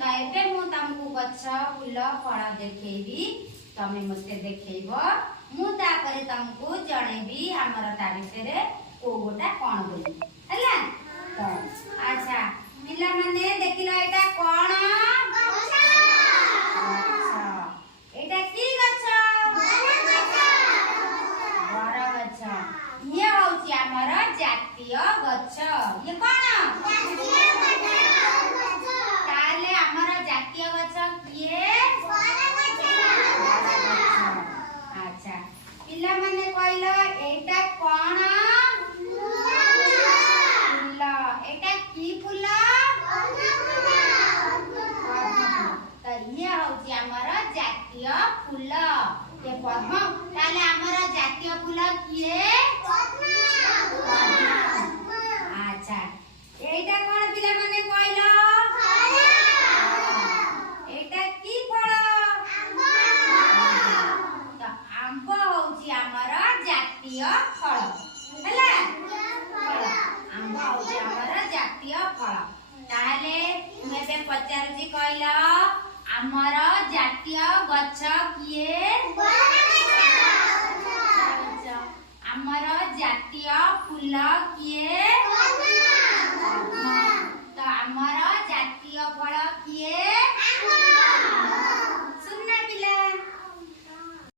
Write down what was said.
तो एबे मु तुमको गछ फूल फल देखैबी तमे मते देखैब मु तापरे तुमको जणेबी हमर ता विषय रे को गोटा कोन बोली हला तो अच्छा पिला माने देखिलो एटा कोन गछ एटा की गछ बर गछ ये होची हमर जातीय गछ ये कोन ताले हमर जातीय गछ किए अच्छा पिला माने कहलो एटा कोन फूल एटा की फूल तो ये होची हमर जातीय फूल ये पद्म ताले हमर जातीय फूल किए अच्छा एटा कोन पिला माने कहलो एटा की फल तो आंब होची हमर जातीय फल हला आंब होची हमर जातीय फल ताले मेबे पचारुची कहलो हमर जातीय गछ किए हमर जातीय फूल किए